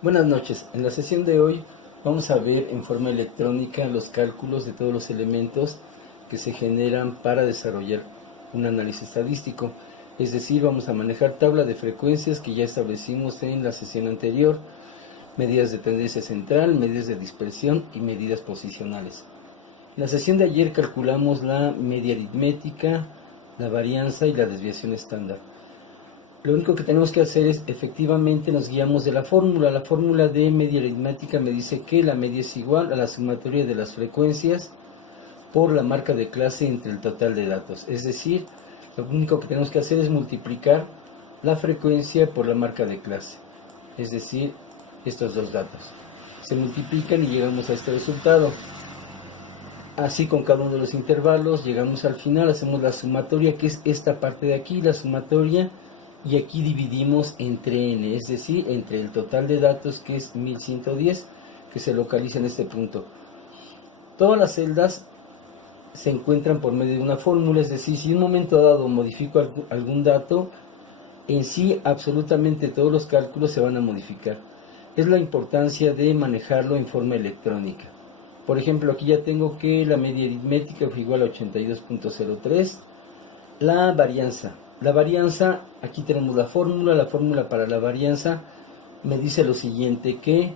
Buenas noches, en la sesión de hoy vamos a ver en forma electrónica los cálculos de todos los elementos que se generan para desarrollar un análisis estadístico. Es decir, vamos a manejar tabla de frecuencias que ya establecimos en la sesión anterior, medidas de tendencia central, medidas de dispersión y medidas posicionales. En la sesión de ayer calculamos la media aritmética, la varianza y la desviación estándar. Lo único que tenemos que hacer es, efectivamente, nos guiamos de la fórmula. La fórmula de media aritmética me dice que la media es igual a la sumatoria de las frecuencias por la marca de clase entre el total de datos. Es decir, lo único que tenemos que hacer es multiplicar la frecuencia por la marca de clase. Es decir, estos dos datos se multiplican y llegamos a este resultado. Así con cada uno de los intervalos llegamos al final, hacemos la sumatoria, que es esta parte de aquí, la sumatoria, y aquí dividimos entre n, es decir, entre el total de datos, que es 1110, que se localiza en este punto. Todas las celdas se encuentran por medio de una fórmula, es decir, si en un momento dado modifico algún dato, en sí absolutamente todos los cálculos se van a modificar. Es la importancia de manejarlo en forma electrónica. Por ejemplo, aquí ya tengo que la media aritmética fue igual a 82.03, la varianza. La varianza, aquí tenemos la fórmula para la varianza me dice lo siguiente, que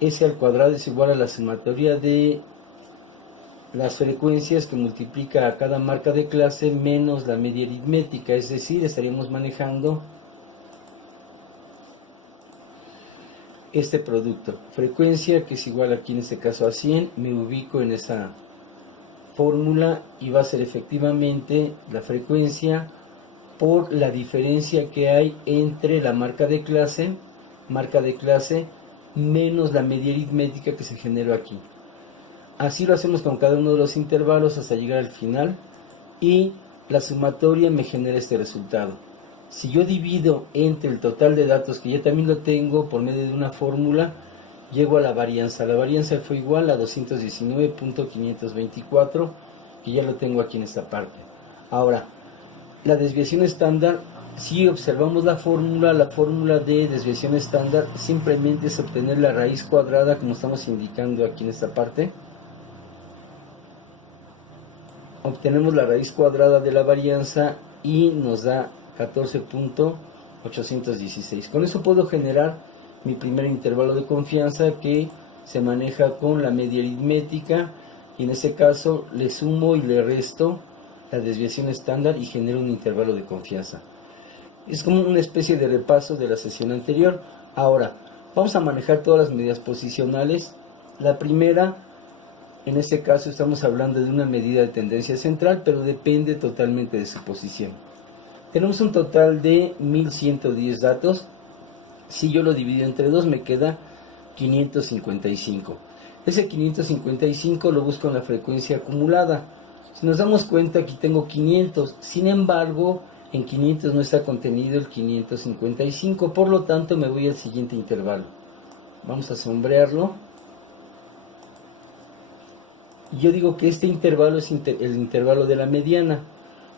S al cuadrado es igual a la sumatoria de las frecuencias que multiplica a cada marca de clase menos la media aritmética, es decir, estaríamos manejando este producto, frecuencia que es igual aquí en este caso a 100, me ubico en esa fórmula y va a ser efectivamente la frecuencia por la diferencia que hay entre la marca de clase menos la media aritmética que se generó aquí. Así lo hacemos con cada uno de los intervalos hasta llegar al final y la sumatoria me genera este resultado. Si yo divido entre el total de datos, que ya también lo tengo por medio de una fórmula, llego a la varianza. La varianza fue igual a 219.524, que ya lo tengo aquí en esta parte. Ahora, la desviación estándar, si observamos la fórmula de desviación estándar simplemente es obtener la raíz cuadrada, como estamos indicando aquí en esta parte. Obtenemos la raíz cuadrada de la varianza y nos da 14.816. Con eso puedo generar mi primer intervalo de confianza, que se maneja con la media aritmética, y en ese caso le sumo y le resto la desviación estándar y genero un intervalo de confianza. Es como una especie de repaso de la sesión anterior. Ahora vamos a manejar todas las medidas posicionales. La primera, en este caso estamos hablando de una medida de tendencia central, pero depende totalmente de su posición. Tenemos un total de 1110 datos. Si yo lo divido entre 2 me queda 555. Ese 555 lo busco en la frecuencia acumulada. Si nos damos cuenta, aquí tengo 500, sin embargo en 500 no está contenido el 555, por lo tanto me voy al siguiente intervalo. Vamos a sombrearlo. Yo digo que este intervalo es el intervalo de la mediana.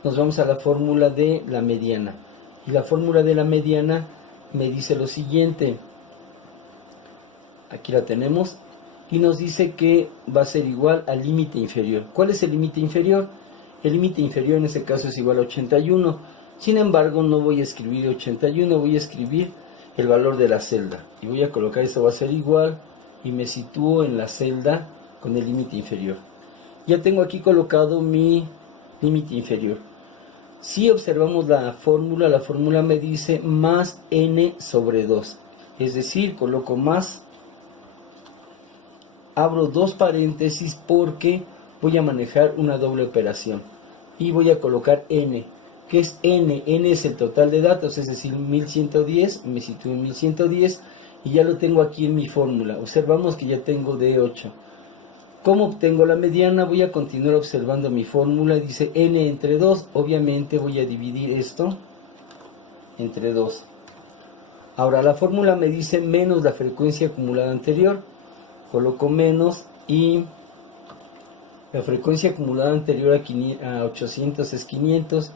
Nos vamos a la fórmula de la mediana, y la fórmula de la mediana me dice lo siguiente, aquí la tenemos, y nos dice que va a ser igual al límite inferior. ¿Cuál es el límite inferior? El límite inferior en este caso es igual a 81. Sin embargo, no voy a escribir 81, voy a escribir el valor de la celda. Y voy a colocar esto va a ser igual, y me sitúo en la celda con el límite inferior. Ya tengo aquí colocado mi límite inferior. Si observamos la fórmula me dice más n sobre 2. Es decir, coloco más, abro dos paréntesis porque voy a manejar una doble operación y voy a colocar n, que es n es el total de datos, es decir 1110, me sitúo en 1110 y ya lo tengo aquí en mi fórmula. Observamos que ya tengo D8. ¿Cómo obtengo la mediana? Voy a continuar observando mi fórmula, dice n entre 2, obviamente voy a dividir esto entre 2. Ahora la fórmula me dice menos la frecuencia acumulada anterior, coloco menos y La frecuencia acumulada anterior a 800 es 500.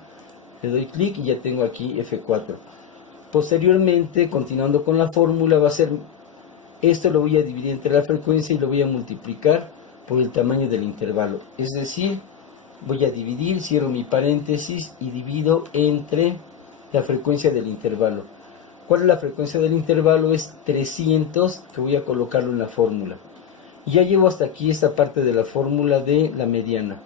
Le doy clic y ya tengo aquí F4. Posteriormente, continuando con la fórmula, va a ser esto, lo voy a dividir entre la frecuencia y lo voy a multiplicar por el tamaño del intervalo. Es decir, voy a dividir, cierro mi paréntesis y divido entre la frecuencia del intervalo. ¿Cuál es la frecuencia del intervalo? Es 300, que voy a colocarlo en la fórmula. Y ya llevo hasta aquí esta parte de la fórmula de la mediana.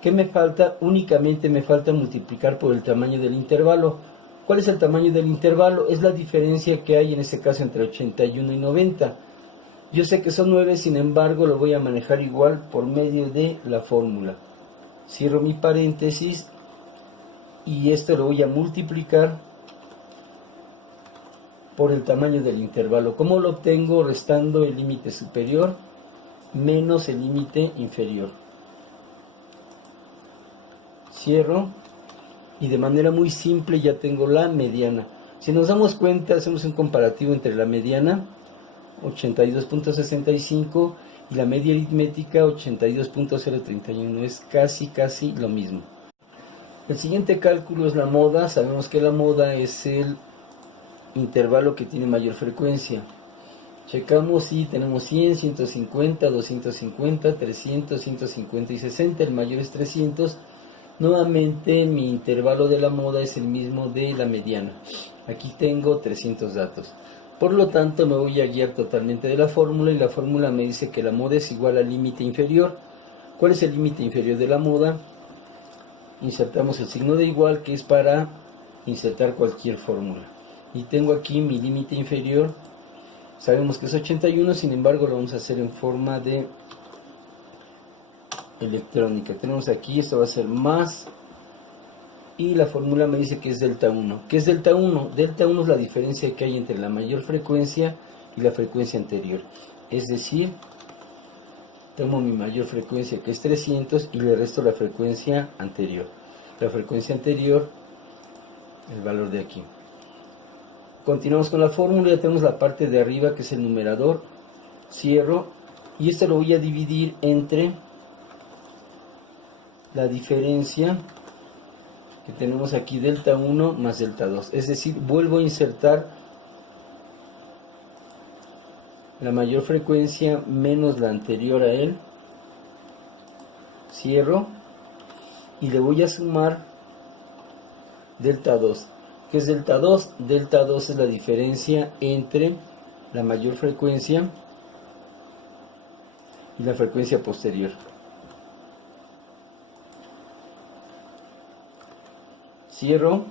¿Qué me falta? Únicamente me falta multiplicar por el tamaño del intervalo. ¿Cuál es el tamaño del intervalo? Es la diferencia que hay en este caso entre 81 y 90. Yo sé que son 9, sin embargo lo voy a manejar igual por medio de la fórmula. Cierro mi paréntesis y esto lo voy a multiplicar por el tamaño del intervalo. ¿Cómo lo obtengo? Restando el límite superior menos el límite inferior. Cierro y de manera muy simple ya tengo la mediana. Si nos damos cuenta, hacemos un comparativo entre la mediana 82.65 y la media aritmética 82.031. Es casi lo mismo. El siguiente cálculo es la moda. Sabemos que la moda es el intervalo que tiene mayor frecuencia. Checamos si tenemos 100, 150, 250, 300, 150 y 60. El mayor es 300. Nuevamente mi intervalo de la moda es el mismo de la mediana. Aquí tengo 300 datos. Por lo tanto me voy a guiar totalmente de la fórmula y la fórmula me dice que la moda es igual al límite inferior. ¿Cuál es el límite inferior de la moda? Insertamos el signo de igual, que es para insertar cualquier fórmula. Y tengo aquí mi límite inferior. Sabemos que es 81, sin embargo lo vamos a hacer en forma de electrónica. Tenemos aquí, esto va a ser más, y la fórmula me dice que es delta 1. ¿Qué es delta 1? Delta 1 es la diferencia que hay entre la mayor frecuencia y la frecuencia anterior. Es decir, tomo mi mayor frecuencia, que es 300, y le resto la frecuencia anterior. La frecuencia anterior, el valor de aquí. Continuamos con la fórmula, ya tenemos la parte de arriba que es el numerador. Cierro y esto lo voy a dividir entre la diferencia que tenemos aquí, delta 1 más delta 2. Es decir, vuelvo a insertar la mayor frecuencia menos la anterior a él. Cierro y le voy a sumar delta 2. ¿Qué es delta 2? Delta 2 es la diferencia entre la mayor frecuencia y la frecuencia posterior. Cierro.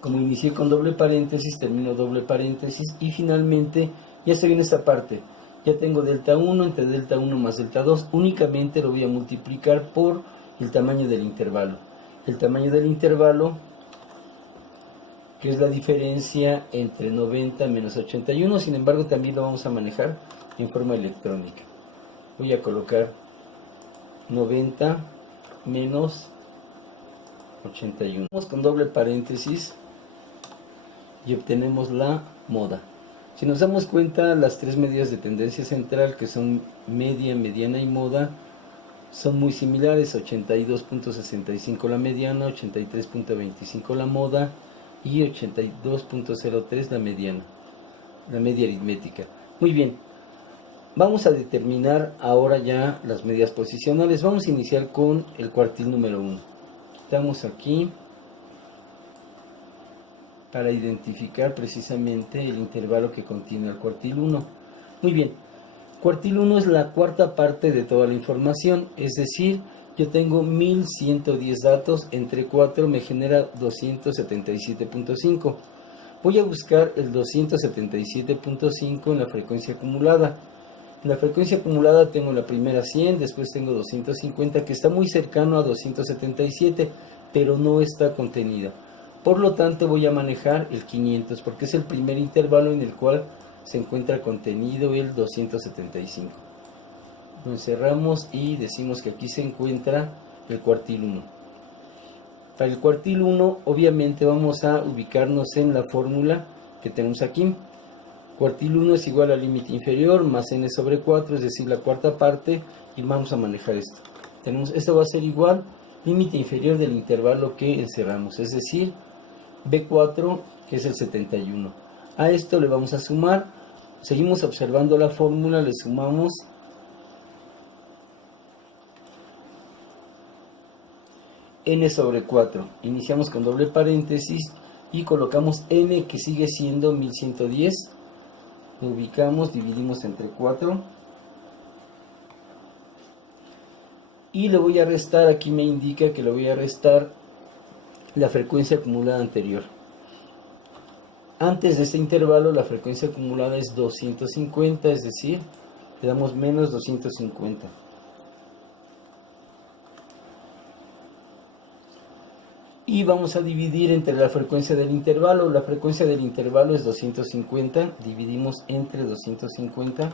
Como inicié con doble paréntesis, termino doble paréntesis y finalmente ya estoy en esta parte. Ya tengo delta 1 entre delta 1 más delta 2. Únicamente lo voy a multiplicar por el tamaño del intervalo. El tamaño del intervalo, que es la diferencia entre 90 menos 81, sin embargo también lo vamos a manejar en forma electrónica. Voy a colocar 90 menos 81. Vamos con doble paréntesis y obtenemos la moda. Si nos damos cuenta, las tres medidas de tendencia central, que son media, mediana y moda, son muy similares. 82.65 la mediana, 83.25 la moda y 82.03 la mediana, la media aritmética. Muy bien, vamos a determinar ahora ya las medidas posicionales. Vamos a iniciar con el cuartil número 1. Quitamos aquí para identificar precisamente el intervalo que contiene el cuartil 1. Muy bien, cuartil 1 es la cuarta parte de toda la información, es decir, yo tengo 1110 datos, entre 4 me genera 277.5. Voy a buscar el 277.5 en la frecuencia acumulada. En la frecuencia acumulada tengo la primera 100, después tengo 250, que está muy cercano a 277, pero no está contenida. Por lo tanto voy a manejar el 500, porque es el primer intervalo en el cual se encuentra contenido el 275. Lo encerramos y decimos que aquí se encuentra el cuartil 1. Para el cuartil 1 obviamente vamos a ubicarnos en la fórmula que tenemos aquí. Cuartil 1 es igual al límite inferior más n sobre 4, es decir, la cuarta parte, y vamos a manejar esto. Esto va a ser igual límite inferior del intervalo que encerramos, es decir, B4, que es el 71. A esto le vamos a sumar, seguimos observando la fórmula, le sumamos n sobre 4. Iniciamos con doble paréntesis y colocamos n, que sigue siendo 1110. Lo ubicamos, dividimos entre 4. Y le voy a restar, aquí me indica que le voy a restar la frecuencia acumulada anterior. Antes de este intervalo la frecuencia acumulada es 250, es decir, le damos menos 250. Y vamos a dividir entre la frecuencia del intervalo. La frecuencia del intervalo es 250, dividimos entre 250,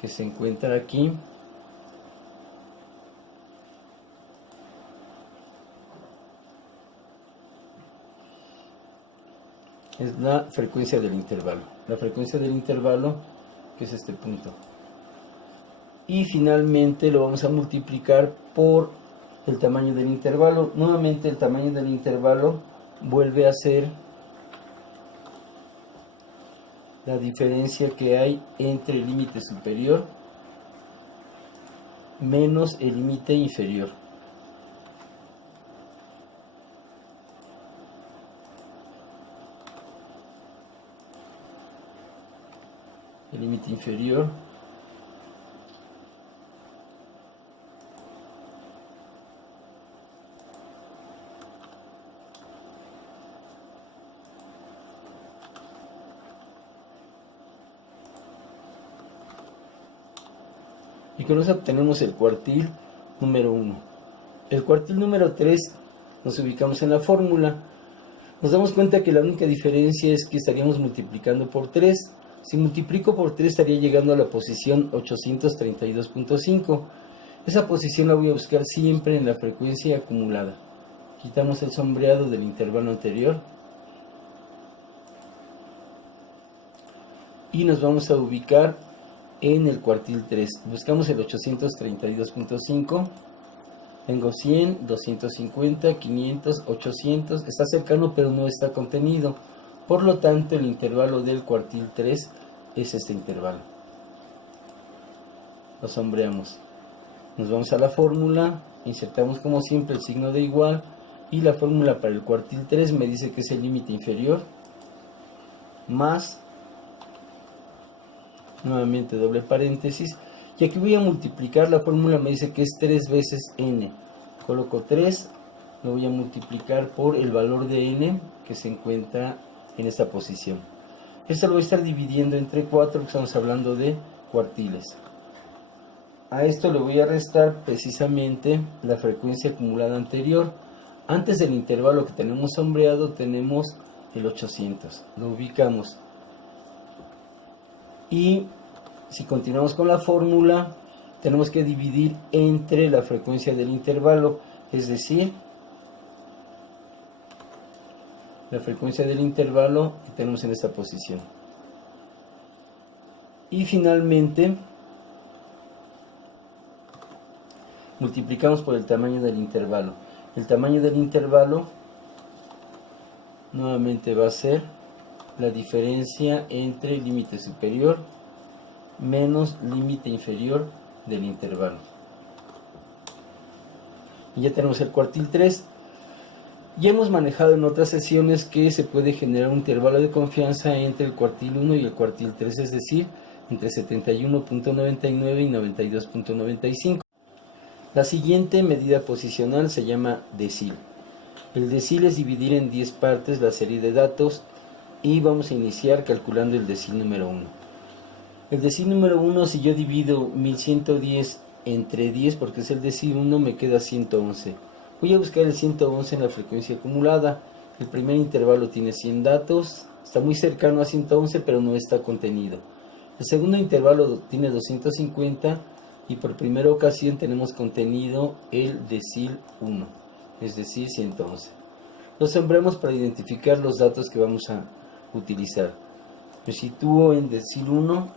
que se encuentra aquí. Es la frecuencia del intervalo. La frecuencia del intervalo, que es este punto. Y finalmente lo vamos a multiplicar por el tamaño del intervalo. Nuevamente el tamaño del intervalo vuelve a ser la diferencia que hay entre el límite superior menos el límite inferior. El límite inferior y con eso obtenemos el cuartil número 1. El cuartil número 3 nos ubicamos en la fórmula. Nos damos cuenta que la única diferencia es que estaríamos multiplicando por 3. Si multiplico por 3 estaría llegando a la posición 832.5. Esa posición la voy a buscar siempre en la frecuencia acumulada. Quitamos el sombreado del intervalo anterior y nos vamos a ubicar en el cuartil 3. Buscamos el 832.5. Tengo 100, 250, 500, 800. Está cercano pero no está contenido. Por lo tanto, el intervalo del cuartil 3 es este intervalo. Lo sombreamos. Nos vamos a la fórmula, insertamos como siempre el signo de igual y la fórmula para el cuartil 3 me dice que es el límite inferior más, nuevamente doble paréntesis, y aquí voy a multiplicar. La fórmula me dice que es 3 veces n. Coloco 3, lo voy a multiplicar por el valor de n que se encuentra en esta posición. Esto lo voy a estar dividiendo entre 4 porque estamos hablando de cuartiles. A esto le voy a restar precisamente la frecuencia acumulada anterior. Antes del intervalo que tenemos sombreado tenemos el 800. Lo ubicamos. Y si continuamos con la fórmula, tenemos que dividir entre la frecuencia del intervalo, es decir, la frecuencia del intervalo que tenemos en esta posición. Y finalmente multiplicamos por el tamaño del intervalo. El tamaño del intervalo nuevamente va a ser la diferencia entre el límite superior menos límite inferior del intervalo. Y ya tenemos el cuartil 3. Ya hemos manejado en otras sesiones que se puede generar un intervalo de confianza entre el cuartil 1 y el cuartil 3, es decir, entre 71.99 y 92.95. La siguiente medida posicional se llama decil. El decil es dividir en 10 partes la serie de datos y vamos a iniciar calculando el decil número 1. El decil número 1, si yo divido 1110 entre 10, porque es el decil 1, me queda 111. Voy a buscar el 111 en la frecuencia acumulada. El primer intervalo tiene 100 datos, está muy cercano a 111, pero no está contenido. El segundo intervalo tiene 250 y por primera ocasión tenemos contenido el decil 1, es decir, 111. Lo sembramos para identificar los datos que vamos a utilizar. Me sitúo en decil 1,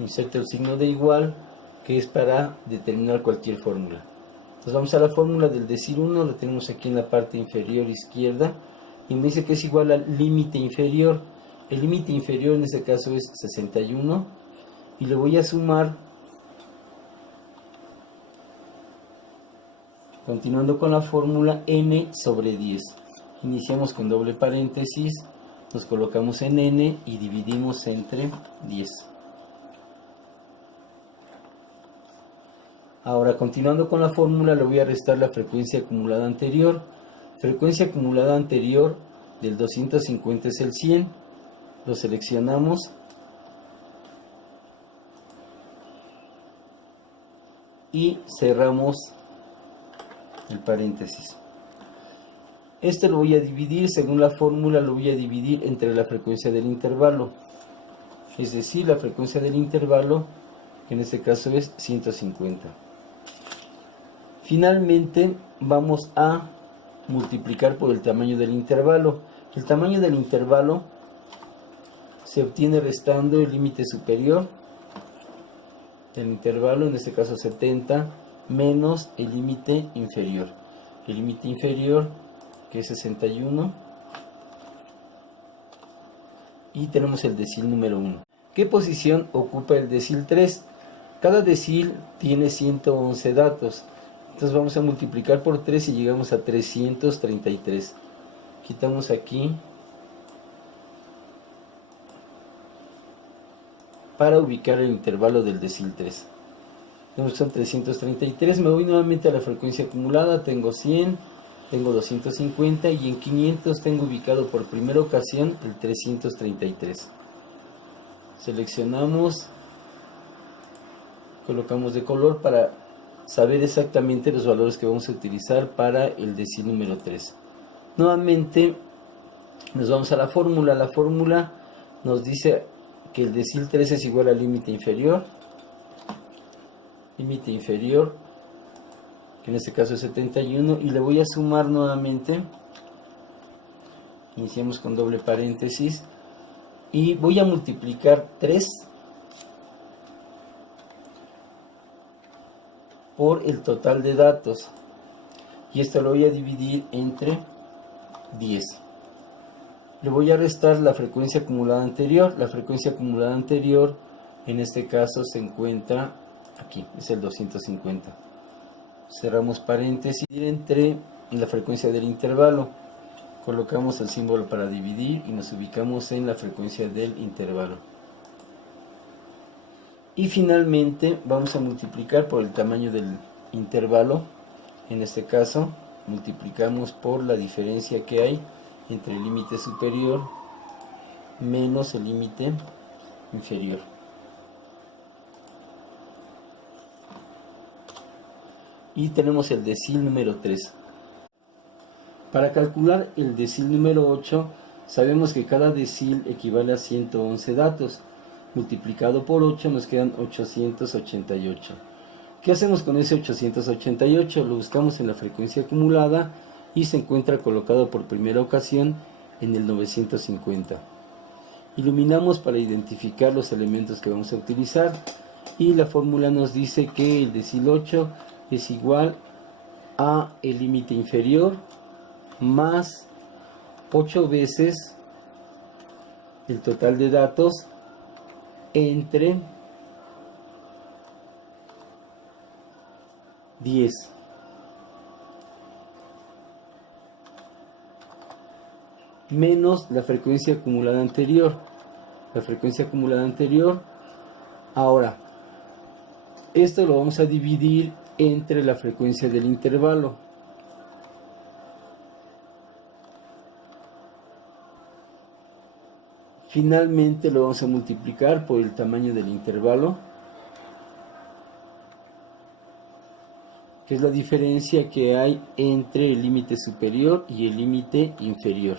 inserto el signo de igual que es para determinar cualquier fórmula. Entonces vamos a la fórmula del decil 1, lo tenemos aquí en la parte inferior izquierda, y me dice que es igual al límite inferior. El límite inferior en este caso es 61, y le voy a sumar, continuando con la fórmula, n sobre 10. Iniciamos con doble paréntesis, nos colocamos en n y dividimos entre 10. Ahora, continuando con la fórmula, le voy a restar la frecuencia acumulada anterior. Frecuencia acumulada anterior del 250 es el 100. Lo seleccionamos. Y cerramos el paréntesis. Este lo voy a dividir, según la fórmula, lo voy a dividir entre la frecuencia del intervalo. Es decir, la frecuencia del intervalo, que en este caso es 150. Finalmente, vamos a multiplicar por el tamaño del intervalo. El tamaño del intervalo se obtiene restando el límite superior del intervalo, en este caso 70, menos el límite inferior. El límite inferior, que es 61, y tenemos el decil número 1. ¿Qué posición ocupa el decil 3? Cada decil tiene 111 datos. Entonces vamos a multiplicar por 3 y llegamos a 333. Quitamos aquí para ubicar el intervalo del decil 3. Tenemos que son 333. Me voy nuevamente a la frecuencia acumulada. Tengo 100, tengo 250 y en 500 tengo ubicado por primera ocasión el 333. Seleccionamos, colocamos de color para saber exactamente los valores que vamos a utilizar para el decil número 3. Nuevamente nos vamos a la fórmula. La fórmula nos dice que el decil 3 es igual al límite inferior, que en este caso es 71, y le voy a sumar nuevamente. Iniciamos con doble paréntesis y voy a multiplicar 3 por el total de datos, y esto lo voy a dividir entre 10. Le voy a restar la frecuencia acumulada anterior. La frecuencia acumulada anterior en este caso se encuentra aquí, es el 250. Cerramos paréntesis entre la frecuencia del intervalo, colocamos el símbolo para dividir y nos ubicamos en la frecuencia del intervalo. Y finalmente vamos a multiplicar por el tamaño del intervalo. En este caso multiplicamos por la diferencia que hay entre el límite superior menos el límite inferior. Y tenemos el decil número 3. Para calcular el decil número 8, sabemos que cada decil equivale a 111 datos. Multiplicado por 8 nos quedan 888. ¿Qué hacemos con ese 888? Lo buscamos en la frecuencia acumulada y se encuentra colocado por primera ocasión en el 950. Iluminamos para identificar los elementos que vamos a utilizar, y la fórmula nos dice que el decil 8 es igual a el límite inferior más 8 veces el total de datos entre 10. Menos la frecuencia acumulada anterior. Ahora, esto lo vamos a dividir entre la frecuencia del intervalo. Finalmente lo vamos a multiplicar por el tamaño del intervalo, que es la diferencia que hay entre el límite superior y el límite inferior.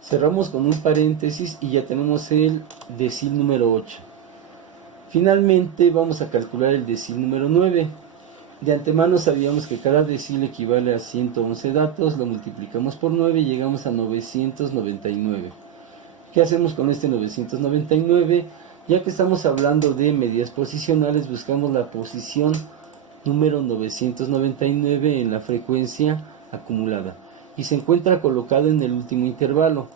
Cerramos con un paréntesis y ya tenemos el decil número 8. Finalmente vamos a calcular el decil número 9. De antemano sabíamos que cada decil equivale a 111 datos, lo multiplicamos por 9 y llegamos a 999. ¿Qué hacemos con este 999? Ya que estamos hablando de medidas posicionales, buscamos la posición número 999 en la frecuencia acumulada y se encuentra colocado en el último intervalo,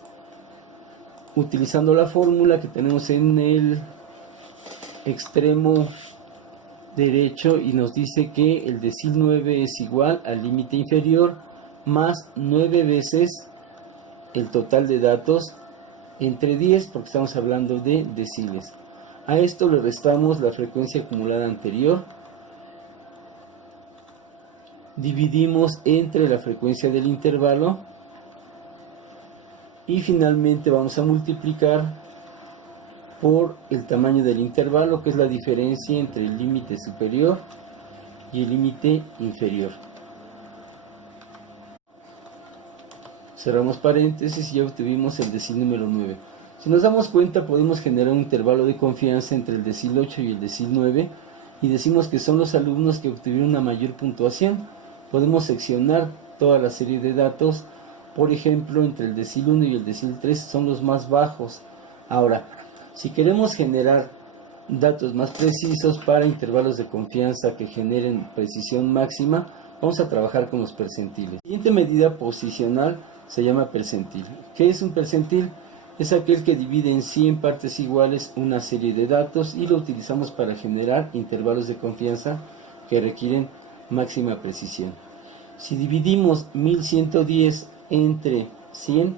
utilizando la fórmula que tenemos en el extremo derecho, y nos dice que el decil 9 es igual al límite inferior más 9 veces el total de datos entre 10, porque estamos hablando de deciles. A esto le restamos la frecuencia acumulada anterior, dividimos entre la frecuencia del intervalo y finalmente vamos a multiplicar por el tamaño del intervalo, que es la diferencia entre el límite superior y el límite inferior. Cerramos paréntesis y ya obtuvimos el decil número 9. Si nos damos cuenta, podemos generar un intervalo de confianza entre el decil 8 y el decil 9 y decimos que son los alumnos que obtuvieron una mayor puntuación. Podemos seccionar toda la serie de datos. Por ejemplo, entre el decil 1 y el decil 3 son los más bajos. Ahora, si queremos generar datos más precisos para intervalos de confianza que generen precisión máxima, vamos a trabajar con los percentiles. La siguiente medida posicional se llama percentil. ¿Qué es un percentil? Es aquel que divide en 100 partes iguales una serie de datos y lo utilizamos para generar intervalos de confianza que requieren máxima precisión. Si dividimos 1110 entre 100,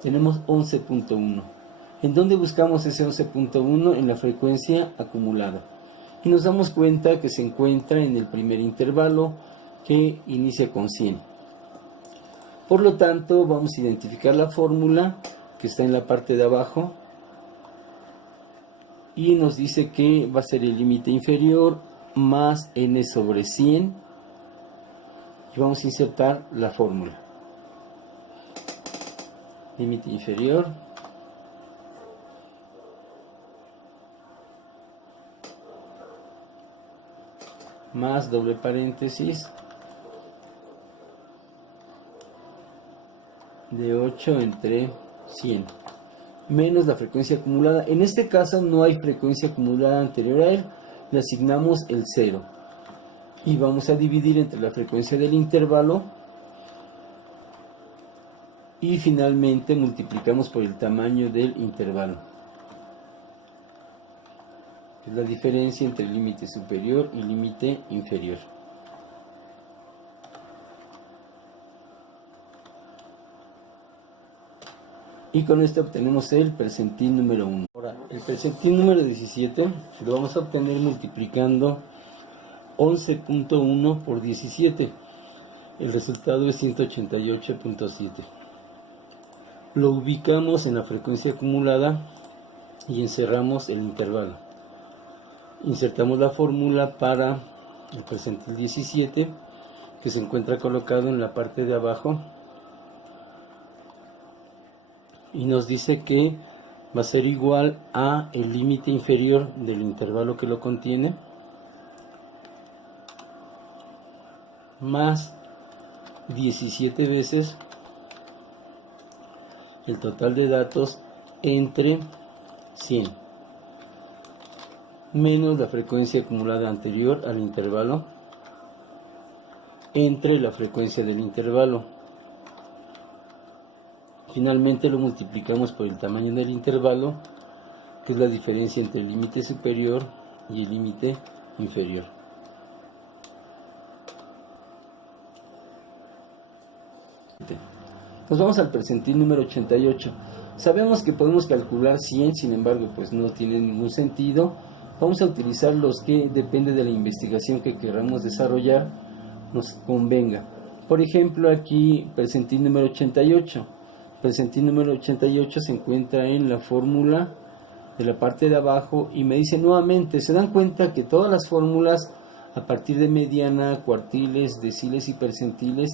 tenemos 11.1. ¿En dónde buscamos ese 11.1? En la frecuencia acumulada. Y nos damos cuenta que se encuentra en el primer intervalo, que inicia con 100. Por lo tanto, vamos a identificar la fórmula que está en la parte de abajo y nos dice que va a ser el límite inferior más n sobre 100, y vamos a insertar la fórmula. Límite inferior más doble paréntesis de 8 entre 100 menos la frecuencia acumulada. En este caso no hay frecuencia acumulada anterior a él, le asignamos el 0 y vamos a dividir entre la frecuencia del intervalo y finalmente multiplicamos por el tamaño del intervalo, es la diferencia entre el límite superior y límite inferior. Y con esto obtenemos el percentil número 1. Ahora, el percentil número 17 lo vamos a obtener multiplicando 11.1 por 17. El resultado es 188.7. Lo ubicamos en la frecuencia acumulada y encerramos el intervalo. Insertamos la fórmula para el percentil 17, que se encuentra colocado en la parte de abajo, y nos dice que va a ser igual a el límite inferior del intervalo que lo contiene más 17 veces el total de datos entre 100 menos la frecuencia acumulada anterior al intervalo entre la frecuencia del intervalo. Finalmente lo multiplicamos por el tamaño del intervalo, que es la diferencia entre el límite superior y el límite inferior. Nos vamos al percentil número 88. Sabemos que podemos calcular 100, sin embargo, pues no tiene ningún sentido. Vamos a utilizar los que depende de la investigación que queramos desarrollar, nos convenga. Por ejemplo, aquí percentil número 88. Percentil número 88 se encuentra en la fórmula de la parte de abajo y me dice nuevamente, se dan cuenta que todas las fórmulas a partir de mediana, cuartiles, deciles y percentiles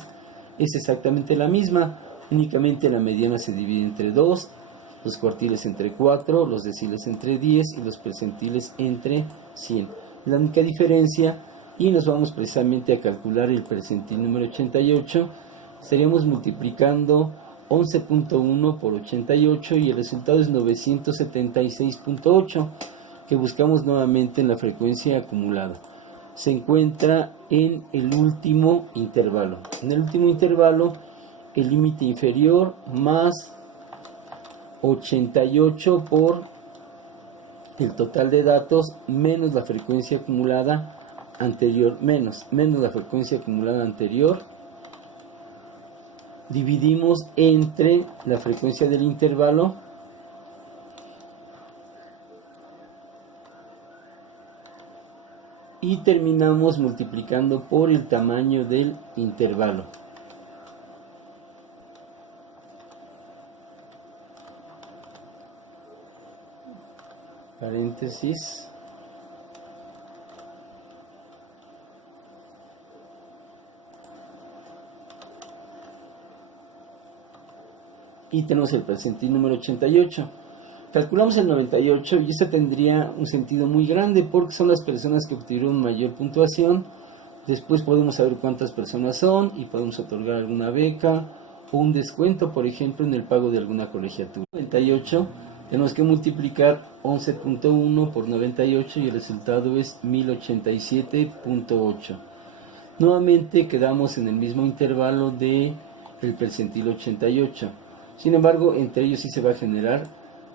es exactamente la misma, únicamente la mediana se divide entre 2, los cuartiles entre 4, los deciles entre 10 y los percentiles entre 100. La única diferencia, y nos vamos precisamente a calcular el percentil número 88, estaríamos multiplicando 11.1 por 88 y el resultado es 976.8, que buscamos nuevamente en la frecuencia acumulada. Se encuentra en el último intervalo. En el último intervalo, el límite inferior más 88 por el total de datos menos la frecuencia acumulada anterior, menos la frecuencia acumulada anterior, dividimos entre la frecuencia del intervalo y terminamos multiplicando por el tamaño del intervalo. Paréntesis. Y tenemos el percentil número 88. Calculamos el 98 y esto tendría un sentido muy grande porque son las personas que obtuvieron mayor puntuación. Después podemos saber cuántas personas son y podemos otorgar alguna beca o un descuento, por ejemplo, en el pago de alguna colegiatura. 98, tenemos que multiplicar 11.1 por 98 y el resultado es 1087.8. Nuevamente quedamos en el mismo intervalo del percentil 88. Sin embargo, entre ellos sí se va a generar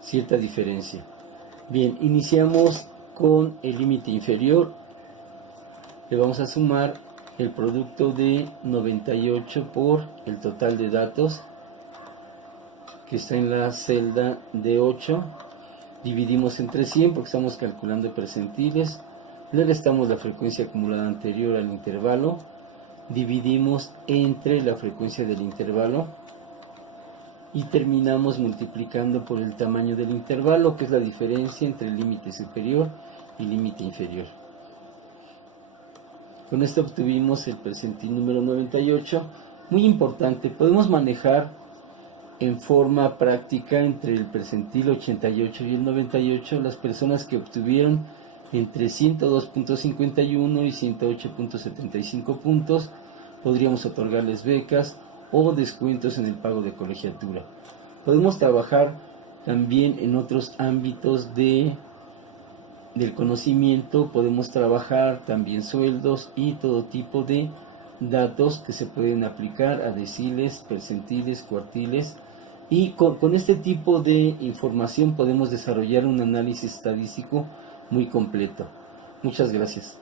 cierta diferencia. Bien, iniciamos con el límite inferior. Le vamos a sumar el producto de 98 por el total de datos que está en la celda de 8. Dividimos entre 100 porque estamos calculando percentiles. Le restamos la frecuencia acumulada anterior al intervalo. Dividimos entre la frecuencia del intervalo. Y terminamos multiplicando por el tamaño del intervalo, que es la diferencia entre el límite superior y límite inferior. Con esto obtuvimos el percentil número 98. Muy importante, podemos manejar en forma práctica entre el percentil 88 y el 98 las personas que obtuvieron entre 102.51 y 108.75 puntos. Podríamos otorgarles becas o descuentos en el pago de colegiatura. Podemos trabajar también en otros ámbitos del conocimiento, podemos trabajar también sueldos y todo tipo de datos que se pueden aplicar a deciles, percentiles, cuartiles, y con este tipo de información podemos desarrollar un análisis estadístico muy completo. Muchas gracias.